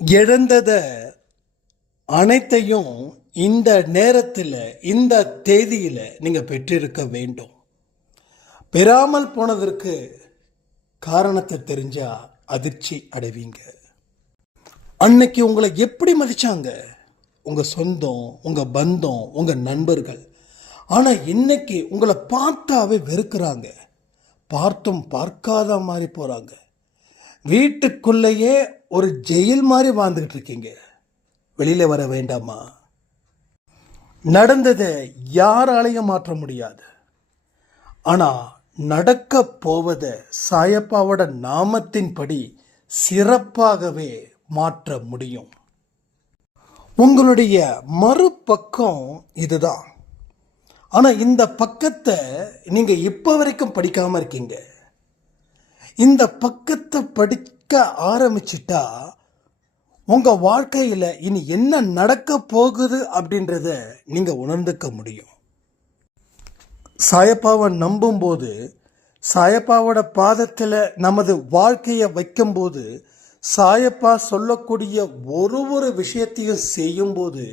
இழந்தத அனைத்தையும் இந்த நேரத்தில் இந்த தேதியில் நீங்கள் பெற்றிருக்க வேண்டும். பெறாமல் போனதற்கு காரணத்தை தெரிஞ்சா அதிர்ச்சி அடைவீங்க. அன்னைக்கு உங்களை எப்படி மதிச்சாங்க? உங்கள் சொந்தம், உங்கள் பந்தம், உங்கள் நண்பர்கள். ஆனால் இன்னைக்கு உங்களை பார்த்தாவே வெறுக்கிறாங்க. பார்த்தும் பார்க்காத மாதிரி போகிறாங்க. வீட்டுக்குள்ளேயே ஒரு ஜெயில் மாதிரி வாழ்ந்துக்கிட்டு இருக்கீங்க. வெளியில் வர வேண்டாமா? நடந்ததை யாராலையும் மாற்ற முடியாது. ஆனால் நடக்க போவதை சாயப்பாவோட நாமத்தின்படி சிறப்பாகவே மாற்ற முடியும். உங்களுடைய மறுபக்கம் இதுதான். ஆனால் இந்த பக்கத்தை நீங்கள் இப்போ வரைக்கும் படிக்காமல் இருக்கீங்க. இந்த பக்கத்தை படிக்க ஆரம்பிச்சிட்டா உங்கள் வாழ்க்கையில் இனி என்ன நடக்க போகுது அப்படின்றத நீங்கள் உணர்ந்துக்க முடியும். சாயப்பாவை நம்பும்போது, சாயப்பாவோட பாதத்தில் நமது வாழ்க்கையை வைக்கும்போது, சாயப்பா சொல்லக்கூடிய ஒரு விஷயத்தையும் செய்யும்போது,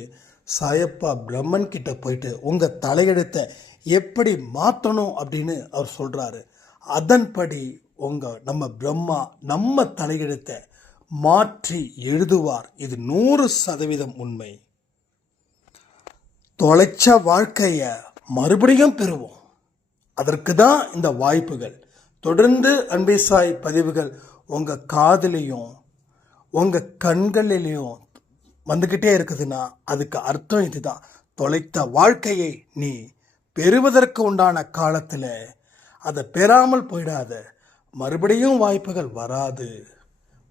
சாயப்பா பிரம்மன் கிட்ட போயிட்டு உங்கள் தலையெழுத்தை எப்படி மாற்றணும் அப்படின்னு அவர் சொல்கிறாரு. அதன்படி நம்ம பிரம்மா நம்ம தலையெழுத்தை மாற்றி எழுதுவார். இது 100% உண்மை. தொலைச்ச வாழ்க்கையை மறுபடியும் பெறுவோம். அதற்கு தான் இந்த வாய்ப்புகள். தொடர்ந்து அன்பே சாய் பதிவுகள் உங்கள் காதிலையும் உங்கள் கண்களிலையும் வந்துக்கிட்டே இருக்குதுன்னா அதுக்கு அர்த்தம் இதுதான். தொலைத்த வாழ்க்கையை நீ பெறுவதற்கு உண்டான காலத்தில் அதை பெறாமல் போயிடாத. மறுபடியும் வாய்ப்புகள் வராது.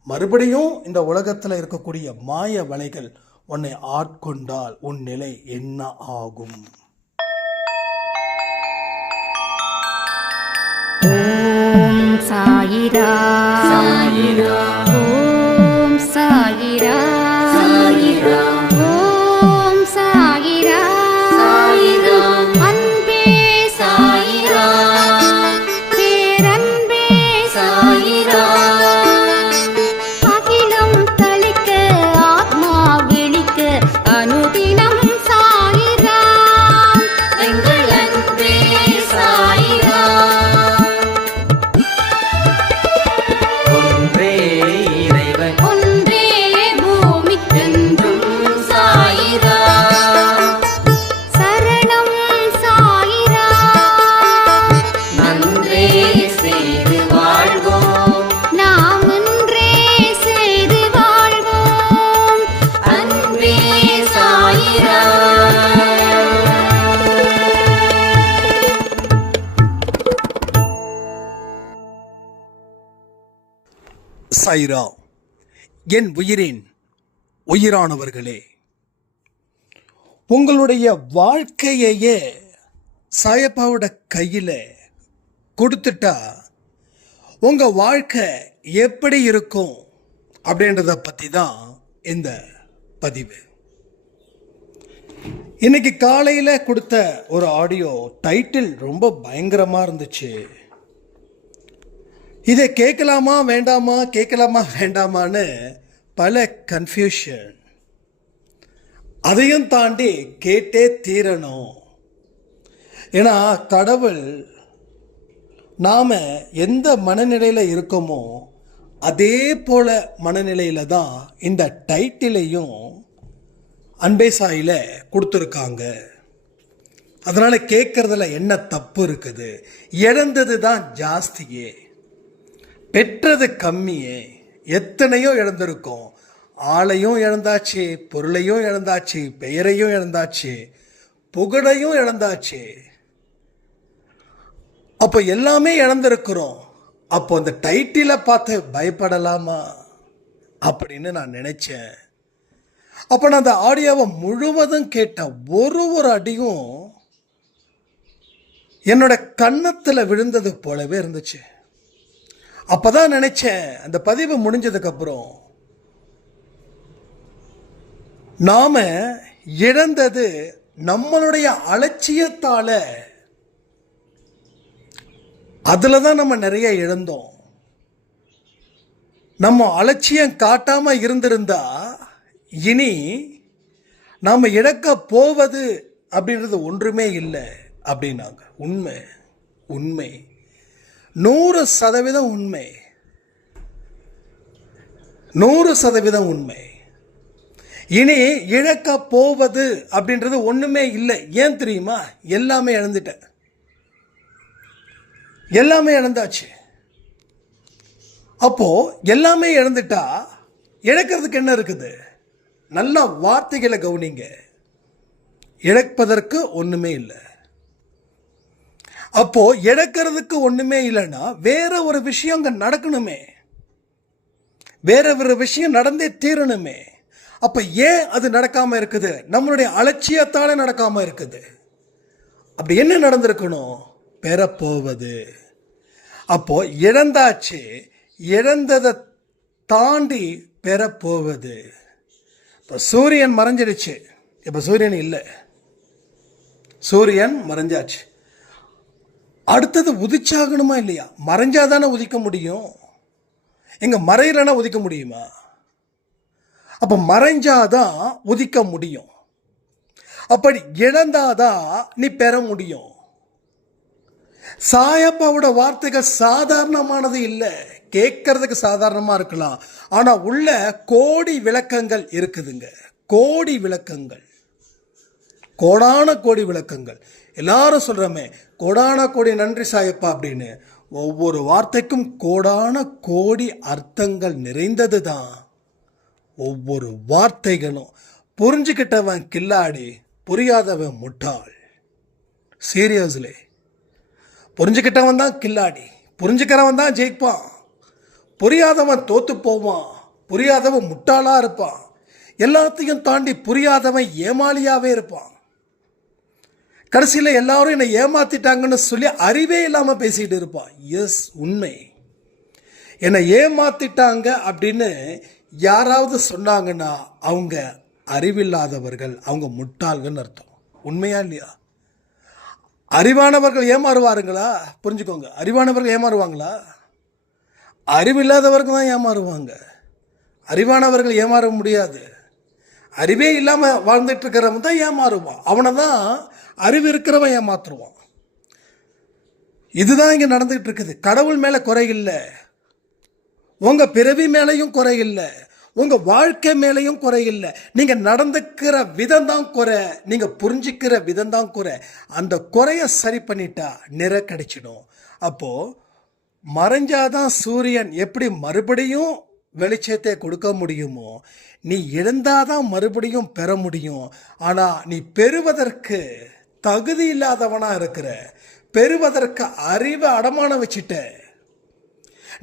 மறுபடியும் இந்த உலகத்தில் இருக்கக்கூடிய மாய வலைகள் உன்னை ஆட்கொண்டால் உன் நிலை என்ன ஆகும்? ஓம் சாயிரா சாயிரா, ஓம் சாயிரா சாயிரா, ஓம் சாயிரா சாயிரா, அன்பே சாயிரா, பேரன்பே சாயிரா, அகிலம் தளிக்க ஆத்மா விழிக்க அனுதினம் சாயிரா, எங்கள் அன்பே சாயிரா. ஒன்றே இறைவன், ஒன்றே பூமிக்கென்றும் சாயிரா, சரணம் சாயிரா, நன்றே செய்து வாழ்வோம், நாம் ஒன்றே செய்து வாழ்வோம், அன்பே சாயிரா. சாயிரா. என் உயிரின் உயிரானவர்களே, உங்களுடைய வாழ்க்கையையே சாயப்பாவோட கையில் கொடுத்துட்டா உங்கள் வாழ்க்கை எப்படி இருக்கும் அப்படின்றத பற்றி தான் இந்த பதிவு. இன்னைக்கு காலையில் கொடுத்த ஒரு ஆடியோ டைட்டில் ரொம்ப பயங்கரமாக இருந்துச்சு. இதை கேட்கலாமா வேண்டாமா, கேட்கலாமா வேண்டாமான்னு பல கன்ஃபியூஷன். அதையும் தாண்டி கேட்டே தீரணும். ஏன்னா கடவுள் நாம் எந்த மனநிலையில் இருக்கோமோ அதே போல மனநிலையில் தான் இந்த டைட்டிலையும் அன்பே சாயில கொடுத்துருக்காங்க. அதனால் கேட்குறதுல என்ன தப்பு இருக்குது? இழந்தது தான் ஜாஸ்தியே, பெற்றது கம்மியே. எத்தனையோ இழந்திருக்கோம். ஆளையும் இழந்தாச்சு, பொருளையும் இழந்தாச்சு, பெயரையும் இழந்தாச்சு, புகழையும் இழந்தாச்சு. அப்போ எல்லாமே இழந்திருக்கிறோம். அப்போ அந்த டைட்டிலை பார்த்து பயப்படலாமா அப்படின்னு நான் நினைச்சேன். அப்போ நான் அந்த ஆடியோவை முழுவதும் கேட்டேன். ஒரு அடியும் என்னோட கன்னத்தில் விழுந்தது போலவே இருந்துச்சு. அப்பதான் நினைச்சேன், அந்த பதிவு முடிஞ்சதுக்கப்புறம் நாம இழந்தது நம்மளுடைய அலட்சியத்தால. அதில் தான் நம்ம நிறைய இழந்தோம். நம்ம அலட்சியம் காட்டாம இருந்திருந்தா இனி நாம் இழக்க போவது அப்படின்றது ஒன்றுமே இல்லை அப்படின்னாங்க. உண்மை, உண்மை, 100% உண்மை, 100% உண்மை. இனி இழக்க போவது அப்படின்றது ஒன்றுமே இல்லை. ஏன் தெரியுமா? எல்லாமே இழந்துட்டேன், எல்லாமே இழந்தாச்சு. அப்போ எல்லாமே இழந்துட்டா இழக்கிறதுக்கு என்ன இருக்குது? நல்ல வார்த்தைகளை கவனிங்க. இழப்பதற்கு ஒண்ணுமே இல்லை. அப்போ இழக்கிறதுக்கு ஒண்ணுமே இல்லைன்னா வேற ஒரு விஷயம் அங்க நடக்கணுமே, வேற ஒரு விஷயம் நடந்தே தீரணுமே. அப்ப ஏன் அது நடக்காம இருக்குது? நம்மளுடைய அலட்சியத்தால நடக்காம இருக்குது. அப்படி என்ன நடந்திருக்கணும்? பெறப்போவது. அப்போ இழந்தாச்சு, இழந்ததை தாண்டி பெறப்போவது. இப்போ சூரியன் மறைஞ்சிடுச்சு, இப்போ சூரியன் இல்லை, சூரியன் மறைஞ்சாச்சு. அடுத்தது உதிச்சாகணுமா இல்லையா? மறைஞ்சாதானே உதிக்க முடியும். எங்க மறையிலனா உதிக்க முடியுமா? அப்ப மறைஞ்சாதான் உதிக்க முடியும். அப்படி இழந்தாதான் நீ பெற முடியும். சாயப்பாவோட வார்த்தைகள் சாதாரணமானது இல்லை. கேட்கறதுக்கு சாதாரணமா இருக்கலாம், ஆனா உள்ள கோடி விளக்கங்கள் இருக்குதுங்க. கோடி விளக்கங்கள், கோடான கோடி விளக்கங்கள். எல்லாரும் சொல்றமே கோடான கோடி நன்றி சாயப்பா அப்படின்னு. ஒவ்வொரு வார்த்தைக்கும் கோடான கோடி அர்த்தங்கள் நிறைந்தது தான் ஒவ்வொரு வார்த்தைகளும். புரிஞ்சுக்கிட்டவன் கில்லாடி, புரியாதவன் முட்டாள். சீரியஸ்லி, புரிஞ்சுக்கிட்டவன் தான் கில்லாடி, புரிஞ்சுக்கிறவன் தான் ஜெயிப்பான். புரியாதவன் தோத்து போவான், புரியாதவன் முட்டாளா இருப்பான். எல்லாத்தையும் தாண்டி புரியாதவன் ஏமாளியாவே இருப்பான். கடைசியில் எல்லாரும் என்னை ஏமாத்திட்டாங்கன்னு சொல்லி அறிவே இல்லாம பேசிட்டு இருப்பான். எஸ், உண்மை. என்னை ஏமாத்திட்டாங்க அப்படின்னு யாராவது சொன்னாங்கன்னா அவங்க அறிவில்லாதவர்கள், அவங்க முட்டாள்கள்னு அர்த்தம். உண்மையா இல்லையா? அறிவானவர்கள் ஏமாறுவாருங்களா? புரிஞ்சுக்கோங்க, அறிவானவர்கள் ஏமாறுவாங்களா? அறிவில்லாதவர்கள் தான் ஏமாறுவாங்க. அறிவானவர்கள் ஏமாற முடியாது. அறிவே இல்லாம வாழ்ந்துட்டு இருக்கிறவன் தான் ஏமாறுவான். அவனை தான் அறிவு இருக்கிறவன் ஏமாத்துருவான். இதுதான் இங்க நடந்துகிட்டு இருக்குது. கடவுள் மேல குறை இல்லை, உங்க பிறவி மேலையும் குறை இல்லை, உங்க வாழ்க்கை மேலையும் குறை இல்லை. நீங்க நடந்துக்கிற விதம் தான் குறை, நீங்க புரிஞ்சுக்கிற விதம் தான் குறை. அந்த குறைய சரி பண்ணிட்டா நிறை கிடைச்சிடும். அப்போ மறைஞ்சாதான் சூரியன் எப்படி மறுபடியும் வெளிச்சத்தை கொடுக்க முடியுமோ, நீ இழந்தாதான் மறுபடியும் பெற முடியும். ஆனா நீ பெறுவதற்கு தகுதி இல்லாதவனா இருக்கிற, பெறுவதற்கு அறிவை அடமானம் வச்சுட்ட.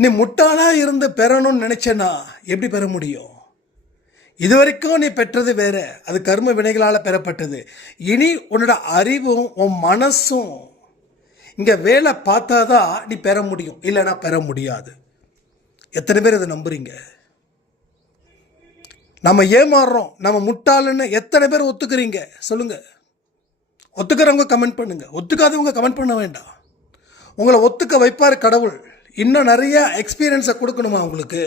நீ முட்டாளா இருந்து பெறணும்னு நினைச்சனா எப்படி பெற முடியும்? இதுவரைக்கும் நீ பெற்றது வேற, அது கர்ம வினைகளால பெறப்பட்டது. இனி உன்னோட அறிவும் உன் மனசும் இங்க வேலை பார்த்தாதான் நீ பெற முடியும், இல்லைன்னா பெற முடியாது. எத்தனை பேர் இதை நம்புறீங்க? நம்ம ஏமாறுறோம், நம்ம முட்டாளுன்னு எத்தனை பேர் ஒத்துக்கிறீங்க சொல்லுங்க? ஒத்துக்கிறவங்க கமெண்ட் பண்ணுங்க, ஒத்துக்காதவங்க கமெண்ட் பண்ண வேண்டாம். உங்களை ஒத்துக்க வைப்பார் கடவுள். இன்னும் நிறைய எக்ஸ்பீரியன்ஸை கொடுக்கணுமா உங்களுக்கு?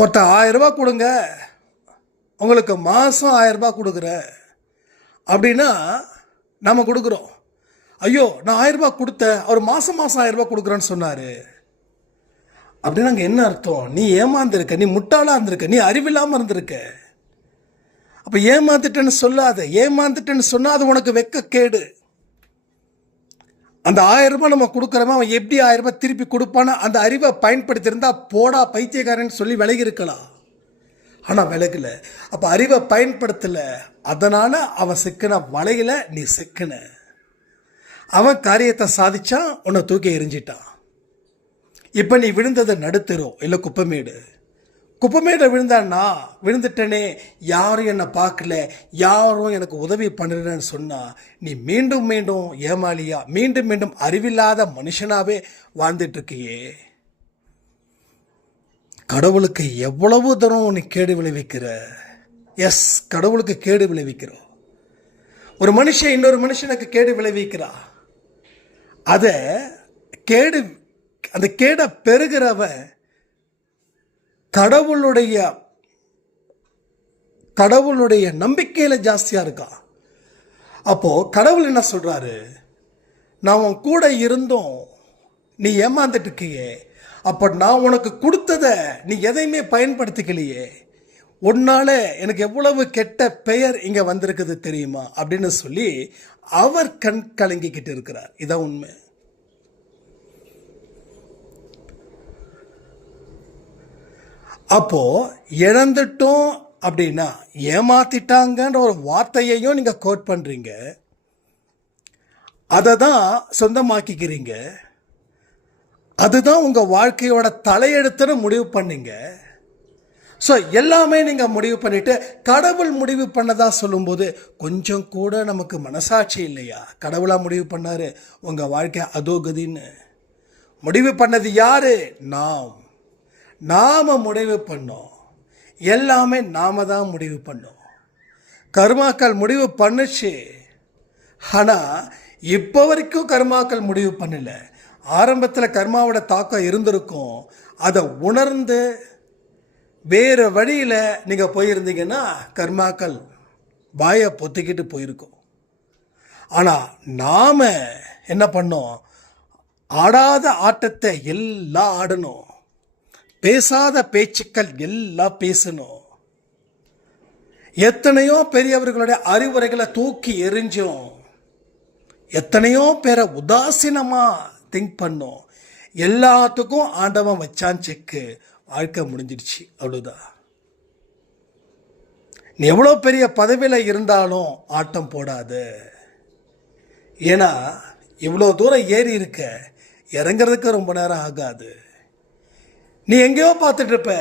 ஒருத்த 1000 ரூபாய் கொடுங்க, உங்களுக்கு மாதம் 1000 ரூபாய் கொடுக்குறேன் அப்படின்னா நம்ம கொடுக்குறோம். ஐயோ, நான் 1000 ரூபாய் கொடுத்தேன், அவர் மாதம் 1000 ரூபாய் கொடுக்குறேன்னு சொன்னார் அப்படின்னா அங்கே என்ன அர்த்தம்? நீ ஏமாந்துருக்க, நீ முட்டாளாக இருந்திருக்க, நீ அறிவில்லாமல் இருந்திருக்க. அப்போ ஏமாந்துட்டேன்னு சொல்லாத. ஏமாந்துட்டேன்னு சொன்னால் அது உனக்கு வெக்க கேடு. அந்த 1000 ரூபாய் நம்ம கொடுக்குறவன் அவன் எப்படி 1000 ரூபாய் திருப்பி கொடுப்பான்னு அந்த அறிவை பயன்படுத்தியிருந்தா போடா பைத்தியக்காரன்னு சொல்லி விலகி இருக்கலாம். ஆனால் விலகல. அப்போ அறிவை பயன்படுத்தலை, அதனால் அவன் சிக்கின வலையில் நீ சிக்கின. அவன் காரியத்தை சாதிச்சான், உன்னை தூக்கி எரிஞ்சிட்டான். இப்போ நீ விழுந்ததை நடுத்தரும் இல்லை குப்பமேடு. குப்பமேடை விழுந்தான்னா விழுந்துட்டனே, யாரும் என்னை பார்க்கல, யாரும் எனக்கு உதவி பண்ணலன்னு சொன்னா நீ மீண்டும் மீண்டும் ஏமாளியா, மீண்டும் மீண்டும் அறிவில்லாத மனுஷனாவே வாழ்ந்துட்டு இருக்கியே. கடவுளுக்கு எவ்வளவு தூரம் நீ கேடு விளைவிக்கிற. எஸ், கடவுளுக்கு கேடு விளைவிக்கிறோம். ஒரு மனுஷன் இன்னொரு மனுஷனுக்கு கேடு விளைவிக்கிறா. அந்த கேடை பெறுகிறவன் கடவுளுடைய நம்பிக்கையில் ஜாஸ்தியாக இருக்கா. அப்போது கடவுள் என்ன சொல்கிறாரு, நான் உன் கூட இருந்தோம், நீ ஏமாந்துட்டு இருக்கியே, அப்போ நான் உனக்கு கொடுத்ததை நீ எதையுமே பயன்படுத்திக்கலையே, உன்னால எனக்கு எவ்வளவு கெட்ட பெயர் இங்கே வந்திருக்குது தெரியுமா அப்படின்னு சொல்லி அவர் கண் கலங்கிக்கிட்டு இருக்கிறார். இதான் உண்மை. அப்போ இழந்துட்டோம் அப்படின்னா ஏமாத்திட்டாங்கன்ற ஒரு வார்த்தையையும் நீங்க கோட் பண்றீங்க, அதை தான் சொந்தமாக்கிக்கிறீங்க, அதுதான் உங்க வாழ்க்கையோட தலையெழுத்துன்னு முடிவு பண்ணீங்க. ஸோ எல்லாமே நீங்கள் முடிவு பண்ணிட்டு கடவுள் முடிவு பண்ணதா சொல்லும்போது கொஞ்சம் கூட நமக்கு மனசாட்சி இல்லையா? கடவுளாக முடிவு பண்ணாரு உங்கள் வாழ்க்கை அதோகதின்னு. முடிவு பண்ணது யாரு? நாம் முடிவு பண்ணோம். எல்லாமே நாம தான் முடிவு பண்ணோம். கர்மாக்கள் முடிவு பண்ணுச்சு. ஆனால் இப்போ வரைக்கும் கர்மாக்கள் முடிவு பண்ணல. ஆரம்பத்தில் கர்மாவோட தாக்கம் இருந்திருக்கும். அதை உணர்ந்து வேறு வழியில் நீங்கள் போயிருந்தீங்கன்னா கர்மாக்கள் வாயை பொத்திக்கிட்டு போயிருக்கும். ஆனால் நாம் என்ன பண்ணோம்? ஆடாத ஆட்டத்தை எல்லாம் ஆடணும், பேசாத பேச்சுக்கள் எல்லாம் பேசணும். எத்தனையோ பெரியவர்களுடைய அறிவுரைகளை தூக்கி எறிஞ்சோம், எத்தனையோ பேரை உதாசீனமாக திங்க் பண்ணோம். எல்லாத்துக்கும் ஆண்டவன் வச்சான் செக்கு. வாழ்க்கை முடிஞ்சிடுச்சு, அவ்வளோதான். நீ எவ்வளோ பெரிய பதவியில் இருந்தாலும் ஆட்டம் போடாது. ஏன்னா இவ்வளோ தூரம் ஏறி இருக்க, இறங்குறதுக்கு ரொம்ப நேரம் ஆகாது. நீ எங்கேயோ பார்த்துட்டு இருப்ப,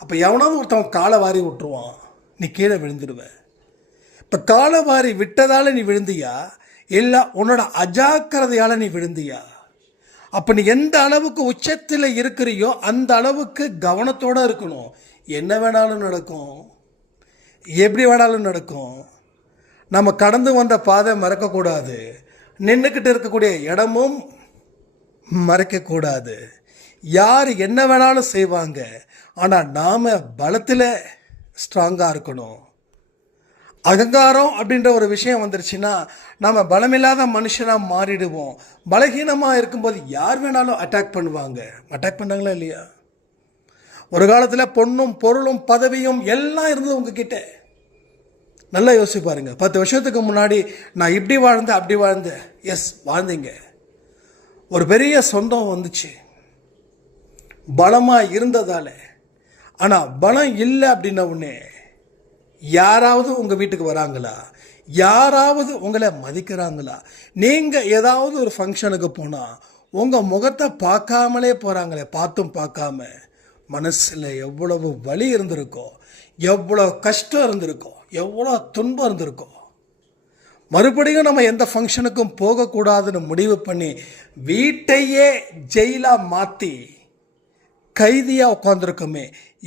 அப்போ எவனாவது ஒருத்தவன் காலை வாரி விட்டுருவான், நீ கீழே விழுந்துடுவ. இப்போ காலை வாரி விட்டதால் நீ விழுந்தியா, இல்லை உன்னோட அஜாக்கிரதையால் நீ விழுந்தியா? அப்போ நீ எந்த அளவுக்கு உச்சத்தில் இருக்கிறியோ அந்த அளவுக்கு கவனத்தோடு இருக்கணும். என்ன வேணாலும் நடக்கும், எப்படி வேணாலும் நடக்கும். நம்ம கடந்து வந்த பாதை மறக்கக்கூடாது, நின்றுக்கிட்டு இருக்கக்கூடிய இடமும் மறைக்கக்கூடாது. யார் என்ன வேணாலும் செய்வாங்க, ஆனால் நாம் பலத்தில் ஸ்ட்ராங்காக இருக்கணும். அகங்காரம் அப்படின்ற ஒரு விஷயம் வந்துருச்சுன்னா நம்ம பலமில்லாத மனுஷனாக மாறிடுவோம். பலகீனமாக இருக்கும்போது யார் வேணாலும் அட்டாக் பண்ணுவாங்க. அட்டாக் பண்ணாங்களா இல்லையா? ஒரு காலத்தில் பொண்ணும் பொருளும் பதவியும் எல்லாம் இருந்தது உங்ககிட்ட. நல்லா யோசிச்சு பாருங்க. 10 வருஷத்துக்கு முன்னாடி நான் இப்படி வாழ்ந்தேன் அப்படி வாழ்ந்தேன். எஸ், வாழ்ந்தீங்க. ஒரு பெரிய சொந்தம் வந்துச்சு பலமாக இருந்ததால. ஆனால் பலம் இல்லை அப்படின்ன உடனே யாராவது உங்கள் வீட்டுக்கு வராங்களா? யாராவது உங்களை மதிக்கிறாங்களா? நீங்கள் ஏதாவது ஒரு ஃபங்க்ஷனுக்கு போனால் உங்கள் முகத்தை பார்க்காமலே போகிறாங்களே, பார்த்தும் பார்க்காம. மனசில் எவ்வளவு வலி இருந்திருக்கோ, எவ்வளோ கஷ்டம் இருந்திருக்கோ, எவ்வளோ துன்பம் இருந்திருக்கோ. மறுபடியும் நம்ம எந்த ஃபங்க்ஷனுக்கும் போகக்கூடாதுன்னு முடிவு பண்ணி வீட்டையே ஜெயிலாக மாற்றி கைதியாக உட்காந்துருக்கோமே,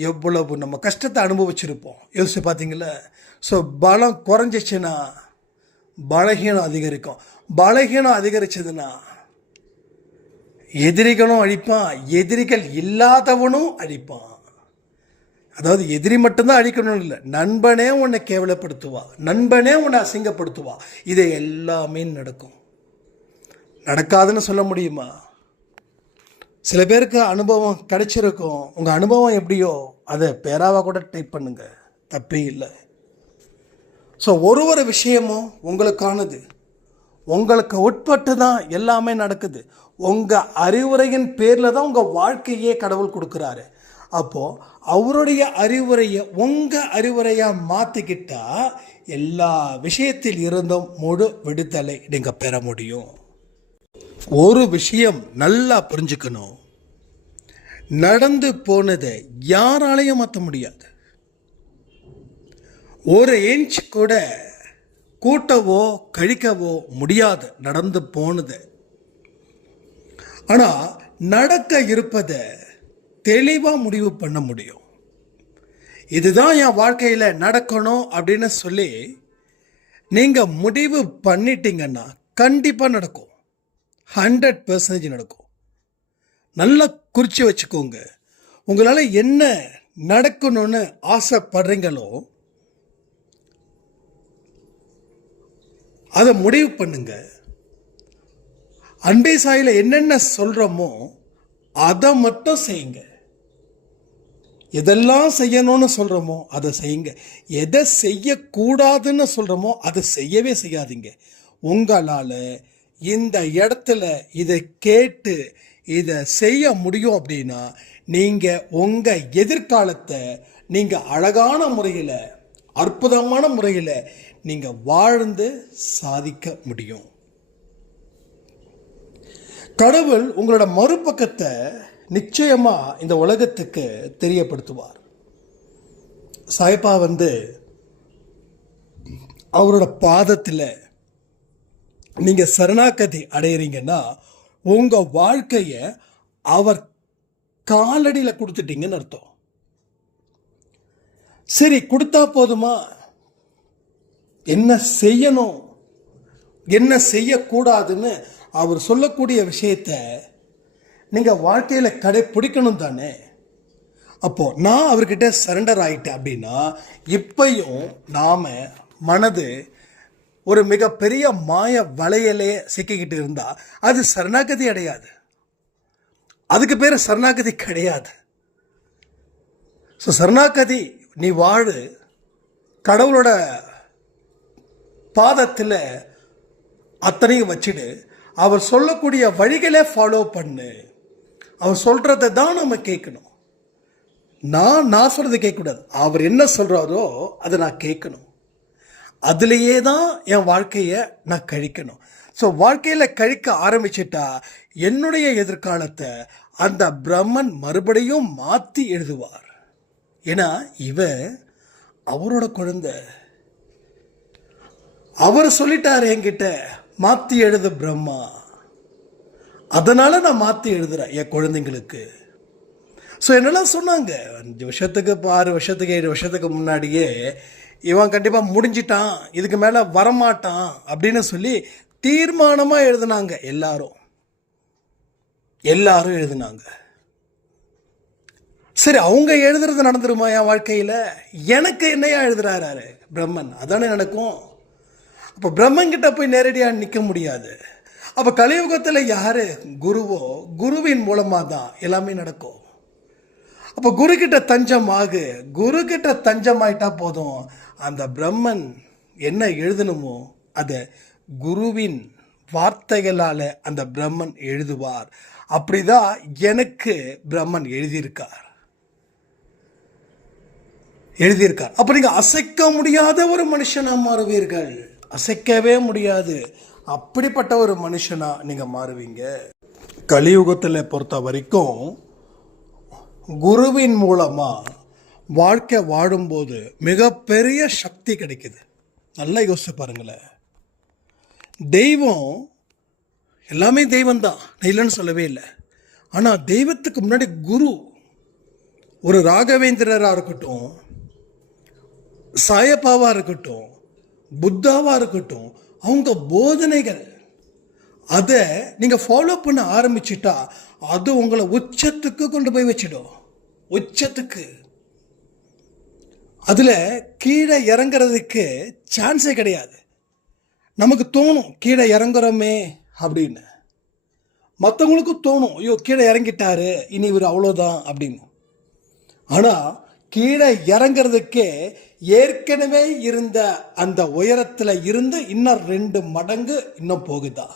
எவ்வளவு நம்ம கஷ்டத்தை அனுபவிச்சிருப்போம். யோசிச்சு பார்த்தீங்களா? ஸோ பலம் குறைஞ்சிச்சுன்னா பலகீனம் அதிகரிக்கும். பலகீனம் அதிகரிச்சதுன்னா எதிரிகளும் அழிப்பான், எதிரிகள் இல்லாதவனும் அழிப்பான். அதாவது எதிரி மட்டும்தான் அழிக்கணும் இல்லை, நண்பனே உன்னை கேவலப்படுத்துவா, நண்பனே உன்னை அசிங்கப்படுத்துவா. இது எல்லாமே நடக்கும். நடக்காதுன்னு சொல்ல முடியுமா? சில பேருக்கு அனுபவம் கிடைச்சிருக்கும். உங்கள் அனுபவம் எப்படியோ அதை பேராவாக கூட டைப் பண்ணுங்க, தப்பே இல்லை. ஸோ ஒரு விஷயமும் உங்களுக்கானது, உங்களுக்கு உட்பட்டு தான் எல்லாமே நடக்குது. உங்கள் அறிவுரையின் பேரில் தான் உங்கள் வாழ்க்கையே கடவுள் கொடுக்குறாரு. அப்போது அவருடைய அறிவுரையை உங்கள் அறிவுரையாக மாற்றிக்கிட்டா எல்லா விஷயத்தில் இருந்தும் முழு விடுதலை நீங்கள் பெற முடியும். ஒரு விஷயம் நல்லா புரிஞ்சுக்கணும், நடந்து போனதை யாராலையும் மாற்ற முடியாது. ஒரு இன்ச் கூட கூட்டவோ கழிக்கவோ முடியாது நடந்து போனது. ஆனால் நடக்க இருப்பதை தெளிவாக முடிவு பண்ண முடியும். இதுதான் என் வாழ்க்கையில் நடக்கணும் அப்படின்னு சொல்லி நீங்கள் முடிவு பண்ணிட்டீங்கன்னா கண்டிப்பாக நடக்கும். 100% நடக்கும். நல்லா குறித்து வச்சுக்கோங்க. உங்களால் என்ன நடக்கணும்னு ஆசைப்படுறீங்களோ அதை முடிவு பண்ணுங்க. அன்பே சாயில என்னென்ன சொல்றோமோ அதை மட்டும் செய்யுங்க. எதெல்லாம் செய்யணும்னு சொல்றோமோ அதை செய்யுங்க. எதை செய்யக்கூடாதுன்னு சொல்றோமோ அதை செய்யவே செய்யாதீங்க. உங்களால் இந்த இடத்துல இதை கேட்டு இதை செய்ய முடியும் அப்படின்னா நீங்கள் உங்கள் எதிர்காலத்தை நீங்கள் அழகான முறையில், அற்புதமான முறையில் நீங்கள் வாழ்ந்து சாதிக்க முடியும். கடவுள் உங்களோட மறுபக்கத்தை நிச்சயமா இந்த உலகத்துக்கு தெரியப்படுத்துவார். சாய்பா அவரோட பாதத்தில் நீங்க சரணாகதி அடையிறீங்கன்னா உங்க வாழ்க்கைய அவர் காலடியில் கொடுத்துட்டீங்கன்னு அர்த்தம். சரி, கொடுத்தா போதுமா? என்ன செய்யணும், என்ன செய்யக்கூடாதுன்னு அவர் சொல்லக்கூடிய விஷயத்த நீங்க வாழ்க்கையில கடைபிடிக்கணும் தானே. அப்போ நான் அவர்கிட்ட சரண்டர் ஆயிட்டேன் அப்படின்னா இப்பையும் நாம மனது ஒரு மிகப்பெரிய மாய வலையிலே சிக்கிக்கிட்டு இருந்தா அது சரணாகதி அடையாது. அதுக்கு பேர் சரணாகதி கிடையாது. ஸோ சரணாகதி நீ வாழு, கடவுளோட பாதத்தில் அத்தனையும் வச்சுடு, அவர் சொல்லக்கூடிய வழிகளே ஃபாலோ பண்ணு. அவர் சொல்கிறத தான் நம்ம கேட்கணும். நான் சொல்கிறத கேட்கக்கூடாது. அவர் என்ன சொல்கிறாரோ அதை நான் கேட்கணும். அதுலேயே தான் என் வாழ்க்கையை நான் கழிக்கணும். ஸோ வாழ்க்கையில் கழிக்க ஆரம்பிச்சிட்டா என்னுடைய எதிர்காலத்தை அந்த பிரம்மன் மறுபடியும் மாற்றி எழுதுவார். ஏன்னா அவரோட குழந்தை. அவர் சொல்லிட்டார் என்கிட்ட, மாற்றி எழுது பிரம்மா. அதனால நான் மாற்றி எழுதுறேன் என் குழந்தைங்களுக்கு. ஸோ என்னெல்லாம் சொன்னாங்க 5 வருஷத்துக்கு 6 வருஷத்துக்கு 7 வருஷத்துக்கு முன்னாடியே இவன் கண்டிப்பாக முடிஞ்சிட்டான், இதுக்கு மேலே வரமாட்டான் அப்படின்னு சொல்லி தீர்மானமாக எழுதுனாங்க. எல்லாரும் எழுதுனாங்க. சரி, அவங்க எழுதுறது நடந்துருமா என் வாழ்க்கையில்? எனக்கு என்னையா எழுதுறாரு பிரம்மன், அதானே நடக்கும். அப்போ பிரம்மன் கிட்ட போய் நேரடியாக நிற்க முடியாது. அப்போ கலியுகத்தில் யார் குருவோ, குருவின் மூலமாக தான் எல்லாமே நடக்கும். அப்போ குரு கிட்ட தஞ்சம் ஆகு. குரு கிட்ட தஞ்சம் ஆயிட்டா போதும், அந்த பிரம்மன் என்ன எழுதணுமோ அதை குருவின் வார்த்தைகளால் அந்த பிரம்மன் எழுதுவார். அப்படிதான் எனக்கு பிரம்மன் எழுதியிருக்கார். அப்போ நீங்கள் அசைக்க முடியாத ஒரு மனுஷனா மாறுவீர்கள். அசைக்கவே முடியாது, அப்படிப்பட்ட ஒரு மனுஷனா நீங்க மாறுவீங்க. கலியுகத்தில் பொறுத்த வரைக்கும் குருவின் மூலமா வாழ்க்கை வாழும்போது மிகப்பெரிய சக்தி கிடைக்குது. நல்லா யோசிச்சு பாருங்களேன். தெய்வம் எல்லாமே தெய்வம் தான், இல்லைன்னு சொல்லவே இல்லை. ஆனால் தெய்வத்துக்கு முன்னாடி குரு, ஒரு ராகவேந்திரராக இருக்கட்டும், சாயப்பாவாக இருக்கட்டும், புத்தாவாக இருக்கட்டும், அவங்க போதனைகள் அதை நீங்கள் ஃபாலோ பண்ண ஆரம்பிச்சிட்டா அது உங்களை உச்சத்துக்கு கொண்டு போய் வச்சிடும். உச்சத்துக்கு. அதில் கீழே இறங்குறதுக்கு சான்ஸே கிடையாது. நமக்கு தோணும் கீழே இறங்குறோமே அப்படின்னு, மற்றவங்களுக்கும் தோணும் ஐயோ கீழே இறங்கிட்டாரு இனி இவர் அவ்வளோதான் அப்படின்னு. ஆனால் கீழே இறங்கிறதுக்கே ஏற்கனவே இருந்த அந்த உயரத்தில் இருந்து இன்னும் 2 மடங்கு இன்னும் போகுதா.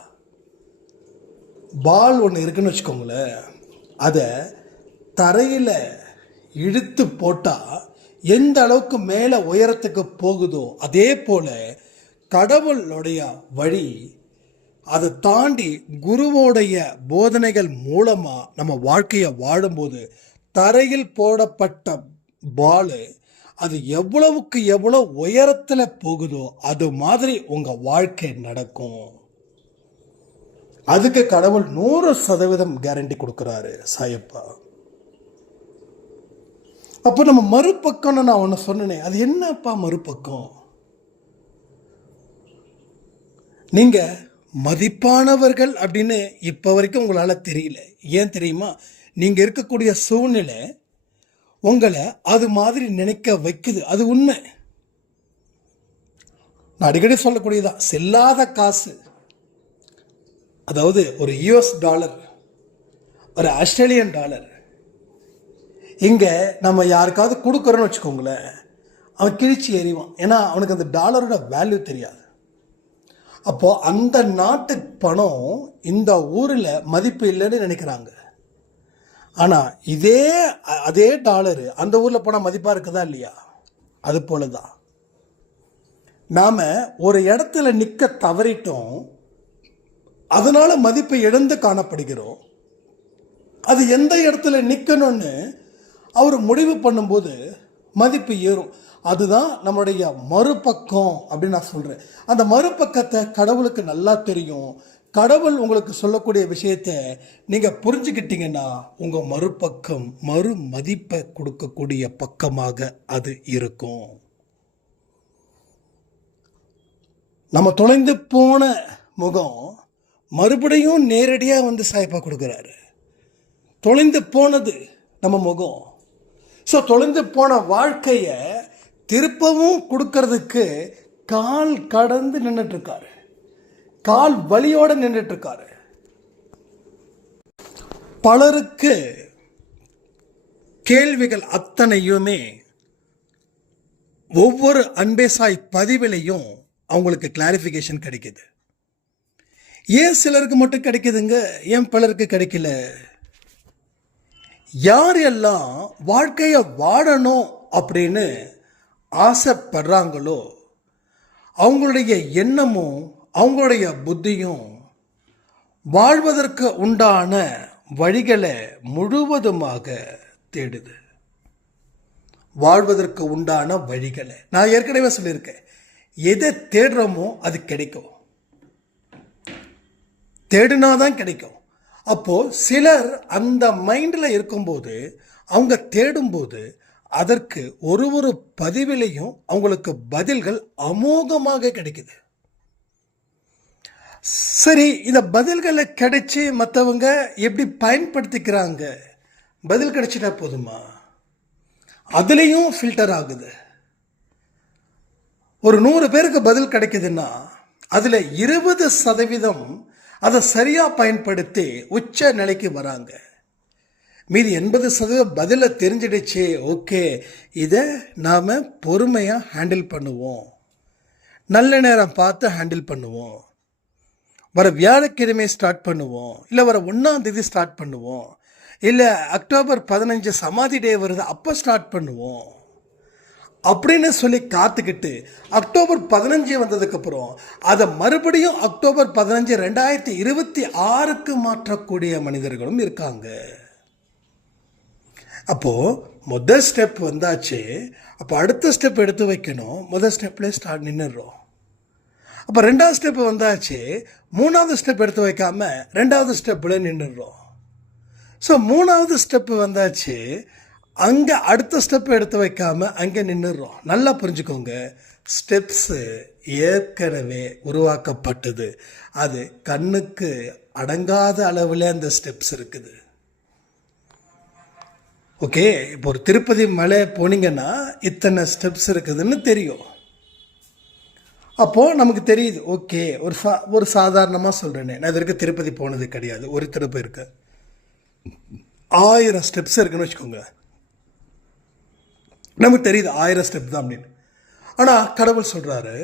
பால் ஒன்று இருக்குன்னு வச்சுக்கோங்களேன், அதை தரையில் இழுத்து போட்டால் எந்த அளவுக்கு மேலே உயரத்துக்கு போகுதோ அதே போல் கடவுளுடைய வழி, அதை தாண்டி குருவோடைய போதனைகள் மூலமாக நம்ம வாழ்க்கையை வாழும்போது தரையில் போடப்பட்ட பால் அது எவ்வளவுக்கு எவ்வளோ உயரத்தில் போகுதோ அது மாதிரி உங்கள் வாழ்க்கை நடக்கும். அதுக்கு கடவுள் 100% கேரண்டி கொடுக்குறாரு சாயப்பா. அப்போ நம்ம மறுபக்கம்னு நான் ஒன்று சொன்னேனே, அது என்னப்பா மறுபக்கம்? நீங்கள் மதிப்பானவர்கள் அப்படின்னு இப்போ வரைக்கும் உங்களால் தெரியல. ஏன் தெரியுமா? நீங்கள் இருக்கக்கூடிய சூழ்நிலை உங்களை அது மாதிரி நினைக்க வைக்குது. அது உண்மை. நான் அடிக்கடி சொல்லக்கூடியதான், செல்லாத காசு. அதாவது ஒரு US டாலர், ஒரு ஆஸ்திரேலியன் டாலர் இங்கே நம்ம யாருக்காவது கொடுக்குறோன்னு வச்சுக்கோங்களேன், அவன் கிழிச்சு எறிவான். ஏன்னா அவனுக்கு அந்த டாலரோட வேல்யூ தெரியாது. அப்போது அந்த நாட்டு பணம் இந்த ஊரில் மதிப்பு இல்லைன்னு நினைக்கிறாங்க. ஆனால் அதே டாலரு அந்த ஊரில் போனால் மதிப்பாக இருக்குதா இல்லையா? அது போல தான் நாம் ஒரு இடத்துல நிற்க தவறிட்டோம், அதனால் மதிப்பை இழந்து காணப்படுகிறோம். அது எந்த இடத்துல நிற்கணும்னு அவர் முடிவு பண்ணும்போது மதிப்பு ஏறும். அதுதான் நம்மளுடைய மறுபக்கம் அப்படின்னு நான் சொல்கிறேன். அந்த மறுபக்கத்தை கடவுளுக்கு நல்லா தெரியும். கடவுள் உங்களுக்கு சொல்லக்கூடிய விஷயத்தை நீங்கள் புரிஞ்சுக்கிட்டீங்கன்னா உங்கள் மறுபக்கம் மறு மதிப்பை கொடுக்கக்கூடிய பக்கமாக அது இருக்கும். நம்ம தொலைந்து போன முகம் மறுபடியும் நேரடியாக வந்து சாய்ப்பா கொடுக்குறாரு. தொலைந்து போனது நம்ம முகம். ஸோ தொலைந்து போன வாழ்க்கையை திருப்பவும் கொடுக்கறதுக்கு கால் கடந்து நின்றுட்டுருக்காரு, கால் வலியோடு நின்றுட்டுருக்காரு. பலருக்கு கேள்விகள் அத்தனையுமே ஒவ்வொரு அன்பேசாய் பதிவிலையும் அவங்களுக்கு கிளாரிஃபிகேஷன் கிடைக்குது. ஏன் சிலருக்கு மட்டும் கிடைக்குதுங்க, ஏன் பலருக்கு கிடைக்கல? யார் எல்லாம் வாழ்க்கையை வாழணும் அப்படின்னு ஆசைப்படுறாங்களோ அவங்களுடைய எண்ணமும் அவங்களுடைய புத்தியும் வாழ்வதற்கு உண்டான வழிகளை முழுவதுமாக தேடுது. வாழ்வதற்கு உண்டான வழிகளை நான் ஏற்கனவே சொல்லியிருக்கேன். எதை தேடுறோமோ அது கிடைக்கும், தேடினாதான் கிடைக்கும். அப்போது சிலர் அந்த மைண்டில் இருக்கும்போது அவங்க தேடும்போது அதற்கு ஒரு பதிவிலையும் அவங்களுக்கு பதில்கள் அமோகமாக கிடைக்குது. சரி, இந்த பதில்களை கிடைச்சி மற்றவங்க எப்படி பயன்படுத்திக்கிறாங்க? பதில் கிடைச்சிட்டா போதுமா? அதுலேயும் ஃபில்டர் ஆகுது. ஒரு 100 பேருக்கு பதில் கிடைக்குதுன்னா அதில் 20% அதை சரியாக பயன்படுத்தி உச்ச நிலைக்கு வராங்க. மீதி 80% பதிலை தெரிஞ்சிடுச்சு. ஓகே, இதை நாம் பொறுமையாக ஹேண்டில் பண்ணுவோம், நல்ல நேரம் பார்த்து ஹேண்டில் பண்ணுவோம், வர வியாழக்கிழமை ஸ்டார்ட் பண்ணுவோம், இல்லை வர 1ஆம் தேதி ஸ்டார்ட் பண்ணுவோம், இல்லை அக்டோபர் 15 சமாதி டே வருது அப்போ ஸ்டார்ட் பண்ணுவோம் அப்படின்னு சொல்லி காத்துக்கிட்டு அக்டோபர் 15 வந்ததுக்கப்புறம் அதை மறுபடியும் அக்டோபர் 15 2026க்கு மாற்றக்கூடிய மனிதர்களும் இருக்காங்க. அப்போது முதல் ஸ்டெப் வந்தாச்சு. அப்போ அடுத்த ஸ்டெப் எடுத்து வைக்கணும். முதல் ஸ்டெப்லேயே ஸ்டார்ட் நின்றுடுறோம். அப்போ 2ஆவது ஸ்டெப் வந்தாச்சு. 3ஆவது ஸ்டெப் எடுத்து வைக்காமல் 2ஆவது ஸ்டெப்பில் நின்றுடுறோம். ஸோ 3ஆவது ஸ்டெப்பு வந்தாச்சு, அங்கே அடுத்த ஸ்டெப் எடுத்து வைக்காமல் அங்கே நின்றுடுறோம். நல்லா புரிஞ்சுக்கோங்க, ஸ்டெப்ஸு ஏற்கனவே உருவாக்கப்பட்டது. அது கண்ணுக்கு அடங்காத அளவில் அந்த ஸ்டெப்ஸ் இருக்குது. ஓகே, இப்போ ஒரு திருப்பதி மலை போனீங்கன்னா இத்தனை ஸ்டெப்ஸ் இருக்குதுன்னு தெரியும். அப்போது நமக்கு தெரியுது. ஓகே, ஒரு சாதாரணமாக சொல்கிறேனே, நான் இது வரைக்கும் திருப்பதி போனது கிடையாது. ஒரு திருப்பதி இருக்கு, 1000 ஸ்டெப்ஸ் இருக்குன்னு வச்சுக்கோங்க. நமக்கு தெரியுது 1000 ஸ்டெப் தான் அப்படின்னு. ஆனால் கடவுள் சொல்கிறாரு,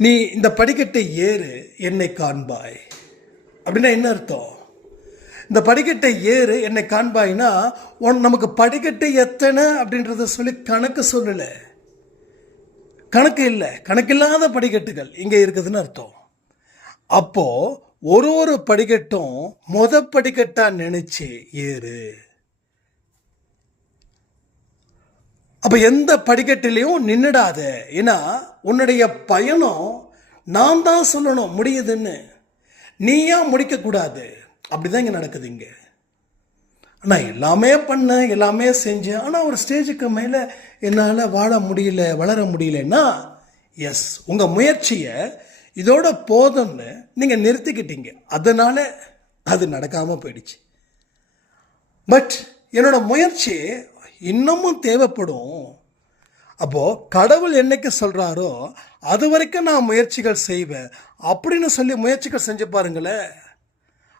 நீ இந்த படிக்கட்டை ஏறு என்னை காண்பாய். அப்படின்னா என்ன அர்த்தம்? இந்த படிக்கட்டை ஏறு என்னை காண்பாய்னா நமக்கு படிக்கட்டு எத்தனை அப்படின்றத சொல்லி கணக்கு சொல்லலை. கணக்கு இல்லை, கணக்கில்லாத படிக்கட்டுகள் இங்கே இருக்குதுன்னு அர்த்தம். அப்போது ஒரு படிக்கட்டும் படிக்கட்டாக நினச்சி ஏறு. அப்போ எந்த படிக்கட்டிலையும் நின்றுடாத. ஏன்னா உன்னுடைய பயணம் நான் தான் சொல்லணும் முடியுதுன்னு, நீயா முடிக்கக்கூடாது. அப்படிதான் இங்கே நடக்குது. இங்கே நான் எல்லாமே பண்ணேன், எல்லாமே செஞ்சேன், ஆனால் ஒரு ஸ்டேஜுக்கு மேலே என்னால் வாழ முடியல, வளர முடியலன்னா எஸ், உங்கள் முயற்சியை இதோட போதும்னு நீங்கள் நிறுத்திக்கிட்டீங்க. அதனால் அது நடக்காமல் போயிடுச்சு. பட் என்னோட முயற்சி இன்னமும் தேவைப்படும். அப்போது கடவுள் என்னைக்கு சொல்கிறாரோ அது வரைக்கும் நான் முயற்சிகள் செய்வேன் அப்படின்னு சொல்லி முயற்சிகள் செஞ்சு பாருங்களேன்.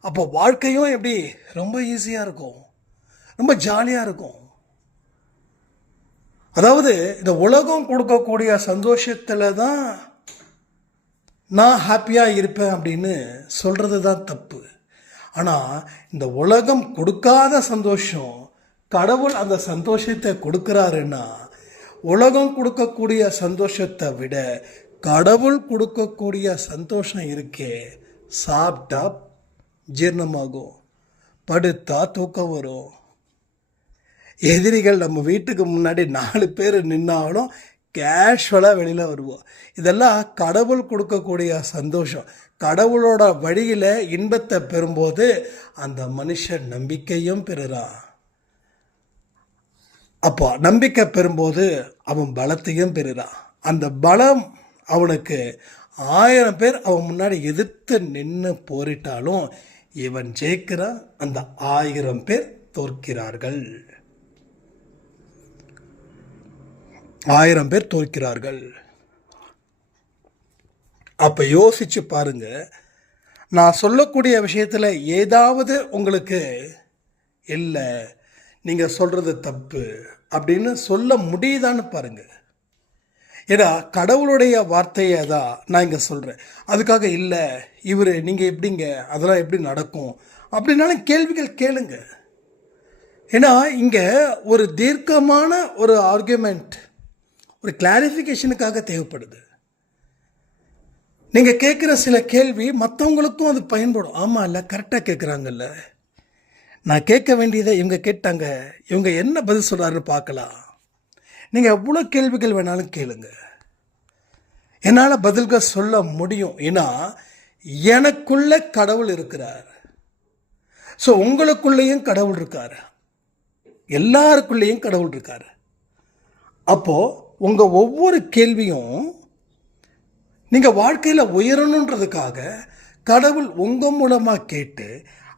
அப்போ வாழ்க்கையும் எப்படி ரொம்ப ஈஸியாக இருக்கும், ரொம்ப ஜாலியாக இருக்கும். அதாவது இந்த உலகம் கொடுக்கக்கூடிய சந்தோஷத்தில் தான் நான் ஹாப்பியாக இருப்பேன் அப்படின்னு சொல்கிறது தான் தப்பு. ஆனால் இந்த உலகம் கொடுக்காத சந்தோஷம் கடவுள் அந்த சந்தோஷத்தை கொடுக்குறாருன்னா, உலகம் கொடுக்கக்கூடிய சந்தோஷத்தை விட கடவுள் கொடுக்கக்கூடிய சந்தோஷம் இருக்கே, சாப்பிட்டா ஜீரணமாகும், படுத்தா தூக்கம் வரும், எதிரிகள் நம்ம வீட்டுக்கு முன்னாடி 4 பேர் நின்னாலும் கேஷுவலாக வெளியில் வருவோம். இதெல்லாம் கடவுள் கொடுக்கக்கூடிய சந்தோஷம். கடவுளோட வழியில் இன்பத்தை பெறும்போது அந்த மனுஷன் நம்பிக்கையும் பெறுறான். அப்போ நம்பிக்கை பெறும்போது அவன் பலத்தையும் பெறுறான். அந்த பலம் அவனுக்கு 1000 பேர் அவன் முன்னாடி எதிர்த்து நின்று போரிட்டாலும் இவன் ஜெயிக்கிறான், அந்த 1000 பேர் தோற்கிறார்கள். 1000 பேர் தோற்கிறார்கள். அப்போ யோசிச்சு பாருங்க, நான் சொல்லக்கூடிய விஷயத்தில் ஏதாவது உங்களுக்கு இல்லை, நீங்கள் சொல்கிறது தப்பு அப்படின்னு சொல்ல முடியுதான்னு பாருங்க. ஏன்னா கடவுளுடைய வார்த்தையை தான் நான் இங்கே சொல்கிறேன். அதுக்காக இல்லை இவர் நீங்கள் எப்படிங்க, அதெல்லாம் எப்படி நடக்கும் அப்படின்னாலும் கேள்விகள் கேளுங்க. ஏன்னா இங்கே ஒரு தீர்க்கமான ஒரு ஆர்கியூமெண்ட், ஒரு கிளாரிஃபிகேஷனுக்காக தேவைப்படுது. நீங்கள் கேட்குற சில கேள்வி மற்றவங்களுக்கும் அது பயன்படும். ஆமாம் இல்லை, கரெக்டாக கேட்குறாங்கல்ல, நான் கேட்க வேண்டியதை இவங்க கேட்டாங்க, இவங்க என்ன பதில் சொல்கிறாருன்னு பார்க்கலாம். நீங்கள் எவ்வளோ கேள்விகள் வேணாலும் கேளுங்க, என்னால் பதில்கள் சொல்ல முடியும். ஏன்னா எனக்குள்ள கடவுள் இருக்கிறார். ஸோ உங்களுக்குள்ளேயும் கடவுள் இருக்கார், எல்லாருக்குள்ளேயும் கடவுள் இருக்கார். அப்போது உங்கள் ஒவ்வொரு கேள்வியும் நீங்கள் வாழ்க்கையில் உயரணுன்றதுக்காக கடவுள் உங்கள் மூலமாக கேட்டு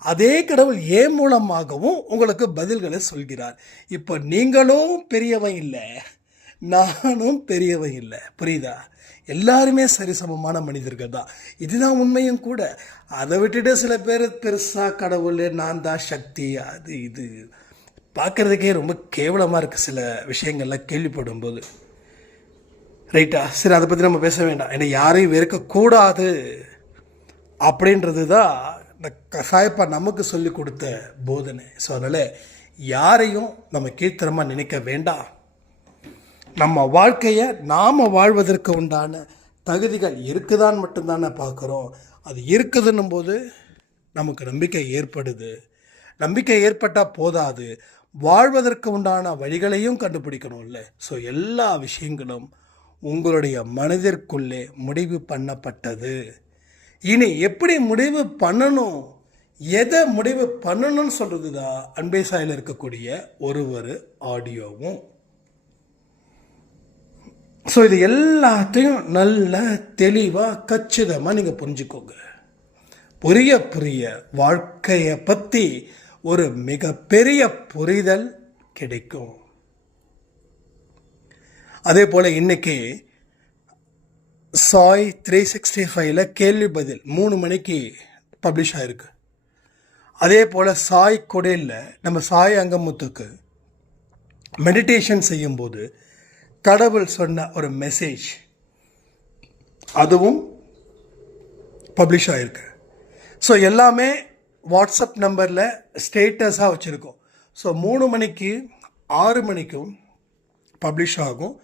அதே கடவுள் ஏன் மூலமாகவும் உங்களுக்கு பதில்களை சொல்கிறார். இப்போ நீங்களும் பெரியவன் இல்லை, நானும் பெரியவன் இல்லை, புரியுதா? எல்லாருமே சரிசமமான மனிதர்கள் தான். இதுதான் உண்மையும் கூட. அதை விட்டுட்டு சில பேர் பெருசாக கடவுள், நான் தான் சக்தி, அது இது பார்க்குறதுக்கே ரொம்ப கேவலமாக இருக்குது சில விஷயங்கள்லாம் கேள்விப்படும்போது. ரைட்டா? சரி, அதை பற்றி நம்ம பேச வேண்டாம். ஏன்னா யாரையும் வெறுக்கக்கூடாது அப்படின்றது தான் இந்த கசாயப்பா நமக்கு சொல்லி கொடுத்த போதனை. ஸோ அதனால் யாரையும் நம்ம கீழ்த்தரமாக நினைக்க வேண்டாம். நம்ம வாழ்க்கையை நாம் வாழ்வதற்கு உண்டான தகுதிகள் இருக்குதான்னு மட்டும்தானே பார்க்குறோம். அது இருக்குதுன்னும் போது நமக்கு நம்பிக்கை ஏற்படுது. நம்பிக்கை ஏற்பட்டால் போதாது, வாழ்வதற்கு உண்டான வழிகளையும் கண்டுபிடிக்கணும்ல. ஸோ எல்லா விஷயங்களும் உங்களுடைய மனதிற்குள்ளே முடிவு பண்ணப்பட்டது. இனி எப்படி முடிவு பண்ணணும், எதை முடிவு பண்ணணும்னு சொல்கிறது தான் அன்பே சாயில் இருக்கக்கூடிய ஒரு ஆடியோவும். ஸோ இது எல்லாத்தையும் நல்ல தெளிவாக கச்சிதமாக நீங்கள் புரிஞ்சுக்கோங்க. புரிய வாழ்க்கையை பற்றி ஒரு மிகப்பெரிய புரிதல் கிடைக்கும். அதே போல் இன்றைக்கி சாய் 365 கேள்வி பதில் 3 மணிக்கு பப்ளிஷ் ஆகிருக்கு. அதே போல் சாய் கொடையில் நம்ம சாய் அங்கமுத்துக்கு மெடிடேஷன் செய்யும்போது கடவுள் சொன்ன ஒரு மெசேஜ் அதுவும் பப்ளிஷ் ஆகிருக்கு. ஸோ எல்லாமே வாட்ஸ்அப் நம்பரில் ஸ்டேட்டஸாக வச்சுருக்கோம். ஸோ 3 மணிக்கு 6 மணிக்கும் பப்ளிஷ் ஆகும்.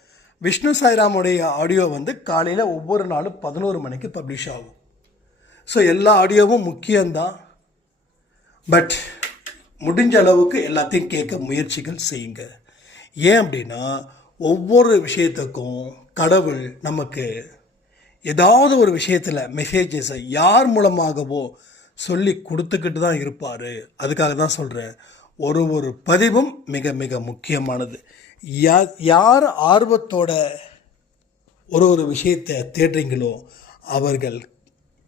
விஷ்ணு சாய்ராமுடைய ஆடியோ காலையில் ஒவ்வொரு நாளும் 11 மணிக்கு பப்ளிஷ் ஆகும். ஸோ எல்லா ஆடியோவும் முக்கியம்தான். பட் முடிஞ்ச அளவுக்கு எல்லாத்தையும் கேட்க முயற்சிகள் செய்யுங்க. ஏன் அப்படின்னா ஒவ்வொரு விஷயத்துக்கும் கடவுள் நமக்கு ஏதாவது ஒரு விஷயத்தில் மெசேஜஸை யார் மூலமாகவோ சொல்லி கொடுத்துக்கிட்டு தான் இருப்பார். அதுக்காக தான் சொல்கிறேன், ஒரு பதிவும் மிக மிக முக்கியமானது. யார் ஆர்வத்தோட ஒரு விஷயத்தை தேடுறீங்களோ அவர்கள்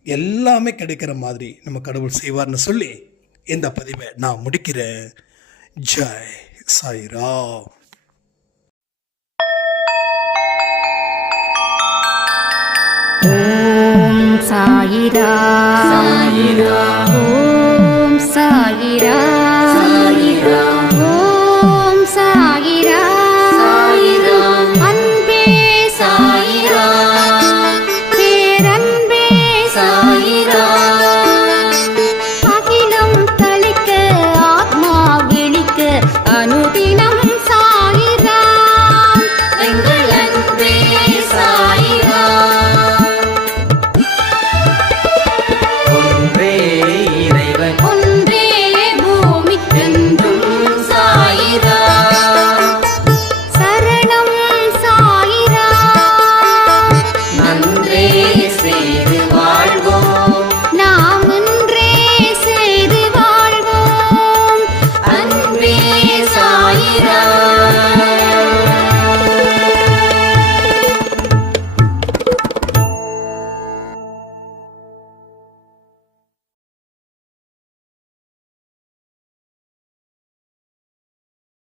எல்லாமே கிடைக்கிற மாதிரி நம்ம கடவுள் செய்வார்னு சொல்லி இந்த பதிவை நான் முடிக்கிறேன். ஜெய் சாய்ராம். ஓம் சாயிரா சாயிரா